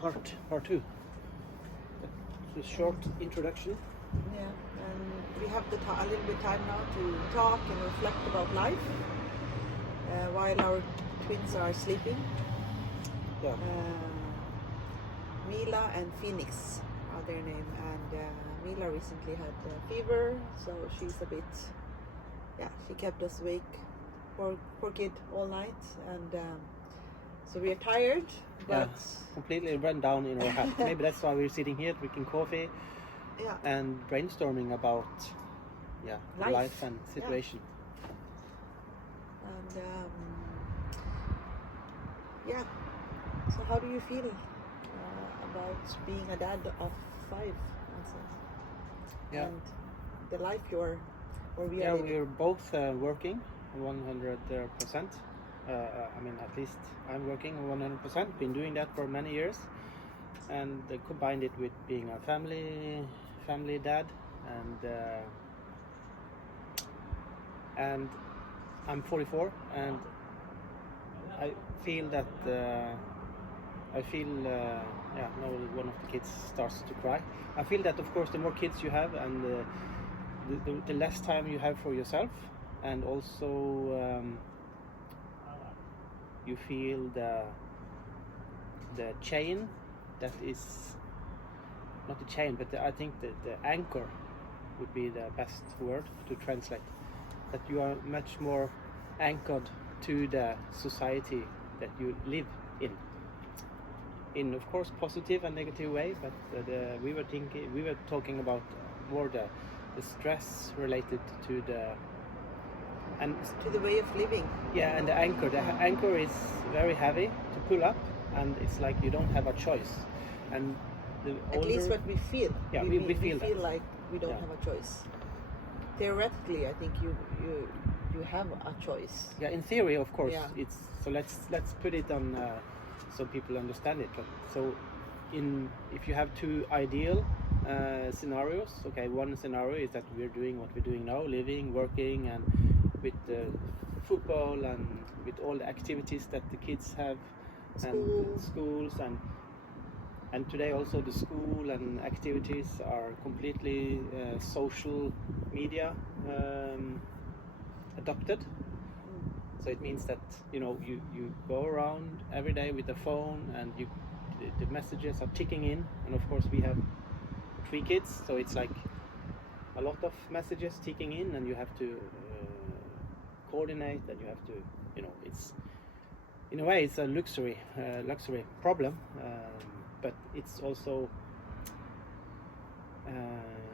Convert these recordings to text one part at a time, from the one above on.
part two. It's a short introduction. Yeah, and we have a little bit time now to talk and reflect about life while our twins are sleeping. Yeah. Mila and Phoenix are their name, and Mila recently had fever, so she's a bit, she kept us awake, poor kid, all night, and so we are tired, but completely run down in our head. Maybe that's why we're sitting here drinking coffee and brainstorming about life and situation. And so how do you feel about being a dad of 5, and the life we are living? We're both working 100%. I mean, at least I'm working 100%. Been doing that for many years, and combined it with being a family dad, and I'm 44, and I feel that now one of the kids starts to cry. I feel that, of course, the more kids you have, and the less time you have for yourself, and also you feel the chain that is not the chain, but I think the anchor would be the best word to translate. That you are much more anchored to the society that you live in of course positive and negative way, but we were talking about more the stress related to the way of living. And the anchor is very heavy to pull up, and it's like you don't have a choice, and at least what we feel. We feel like we don't have a choice. Theoretically, I think you have a choice. In theory, of course. It's so let's put it on so people understand it. So if you have two ideal scenarios, one scenario is that we're doing what we're doing now, living, working, and with football and with all the activities that the kids have, and schools, and today also the school and activities are completely social media adopted. So it means that you go around every day with the phone, and the messages are ticking in, and of course we have 3 kids, so it's like a lot of messages ticking in, and you have to coordinate, and you have to it's in a way it's a luxury problem, but it's also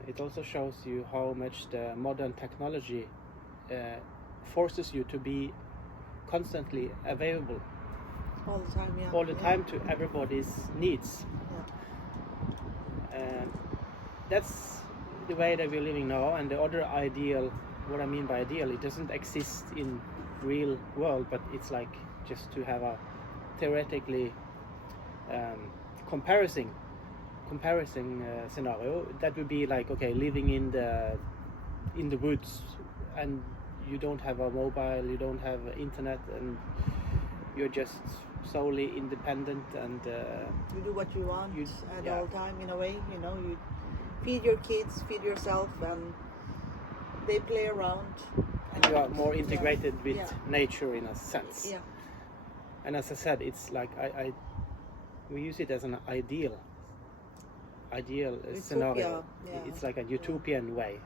it also shows you how much the modern technology forces you to be constantly available all the time to everybody's needs. That's the way that we're living now. And the other ideal, what I mean by ideal, it doesn't exist in real world, but it's like just to have a theoretically comparison scenario. That would be like living in the woods, and you don't have a mobile, you don't have internet, and you're just solely independent, and you do what you want at all time. In a way, you feed your kids, feed yourself, and they play around, and you are more integrated with nature in a sense. And as I said, it's like we use it as an ideal scenario. It's like a utopian way,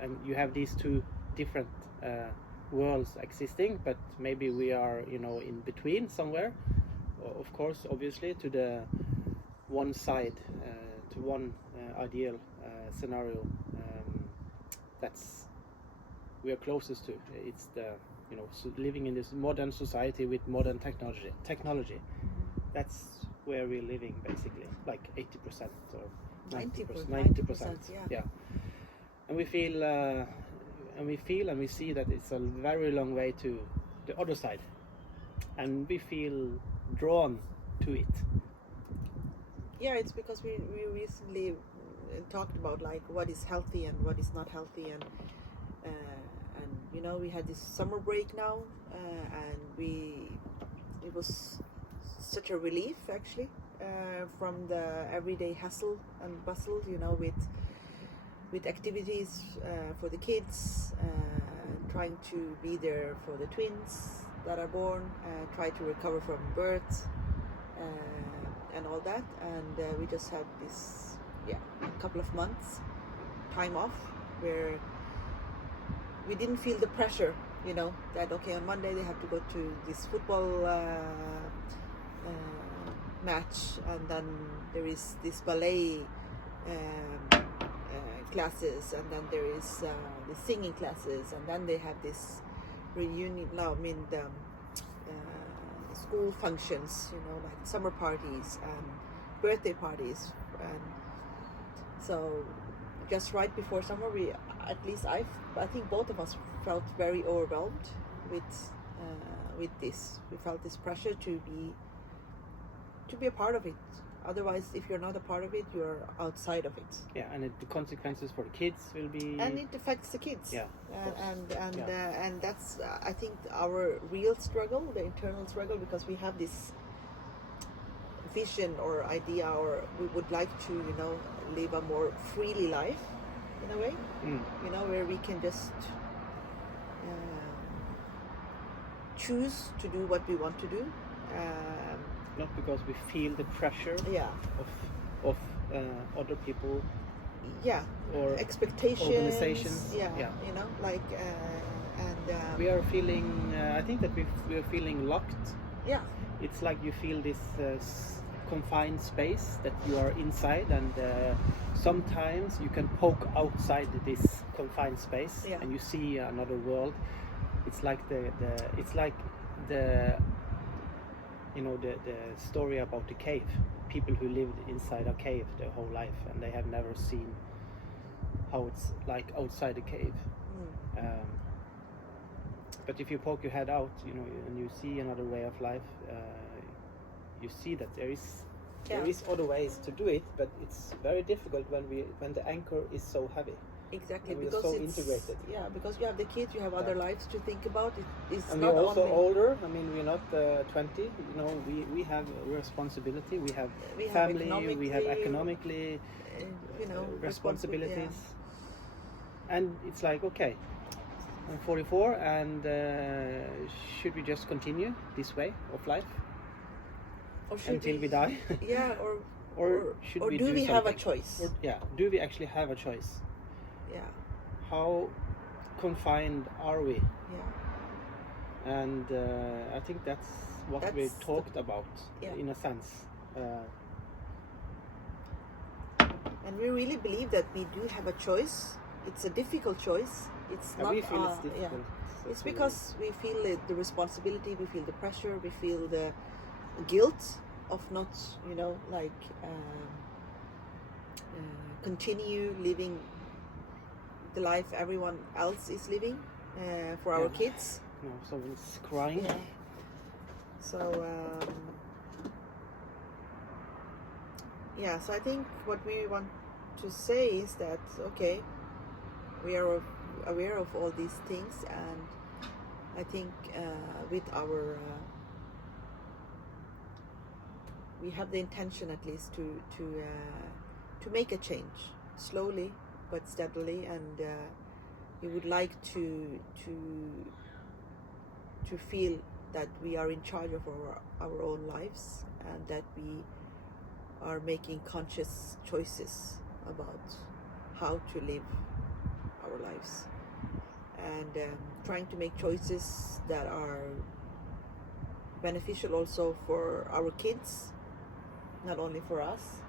and you have these two different worlds existing, but maybe we are in between somewhere, of course, obviously, to the one side, to one ideal scenario that's we are closest to. It's the living in this modern society with modern technology. That's where we're living, basically, like 80% or 90%. And we feel and we see that it's a very long way to the other side, and we feel drawn to it. It's because we recently talked about like what is healthy and what is not healthy, and we had this summer break now, and it was such a relief, actually, from the everyday hustle and bustle, with activities for the kids, trying to be there for the twins that are born, try to recover from birth, and all that. And we just had this, a couple of months time off where we didn't feel the pressure, that okay, on Monday they have to go to this football match, and then there is this ballet classes, and then there is the singing classes, and then they have this reunion. Now, the school functions, like summer parties and birthday parties, and so just right before summer, I think both of us felt very overwhelmed with this. We felt this pressure to be a part of it. Otherwise, if you're not a part of it, you're outside of it. Yeah, and the consequences for the kids will be. And it affects the kids. Yeah. And that's I think our real struggle, the internal struggle, because we have this vision or idea, or we would like to, live a more freely life, in a way, where we can just choose to do what we want to do. Not because we feel the pressure of other people, or expectations, organizations, we are feeling. I think that we are feeling locked. Yeah, it's like you feel this confined space that you are inside, and sometimes you can poke outside this confined space, and you see another world. It's like the story about the cave. People who lived inside a cave their whole life, and they have never seen how it's like outside the cave. But if you poke your head out, and you see another way of life, you see that there is other ways to do it, but it's very difficult when the anchor is so heavy. Exactly, and because so it's integrated. Yeah, because you have the kids, you have other lives to think about. It's and not we're also only older. I mean, we're not 20. We have responsibility. We have family. We have economically, responsibilities. And it's like, okay, I'm 44, and should we just continue this way of life until we die? Yeah, or should we do we something? have a choice? Do we actually have a choice? Yeah. How confined are we? Yeah. And I think that's what we talked about, in a sense. And we really believe that we do have a choice. It's a difficult choice. It's not. We feel it's difficult. It's because we feel the responsibility, we feel the pressure, we feel the guilt of not, continue living the life everyone else is living for our kids. No, someone's crying. Yeah. So so I think what we want to say is that, okay, we are aware of all these things, and I think with our we have the intention, at least, to make a change slowly but steadily, and we would like to feel that we are in charge of our own lives, and that we are making conscious choices about how to live our lives, and trying to make choices that are beneficial also for our kids, not only for us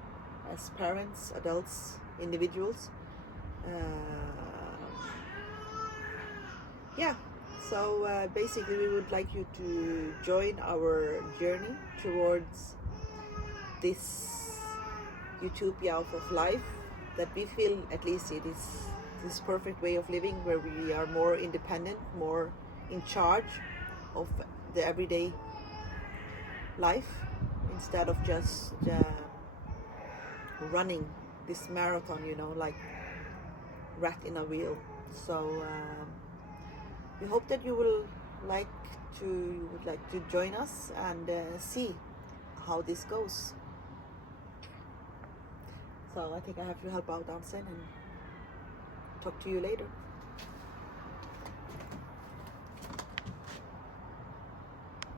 as parents, adults, individuals. So basically we would like you to join our journey towards this utopia of life that we feel, at least, it is this perfect way of living, where we are more independent, more in charge of the everyday life, instead of just running this marathon, like rat in a wheel. So we hope that you would like to join us and see how this goes. So I think I have to help out Ansen and talk to you later.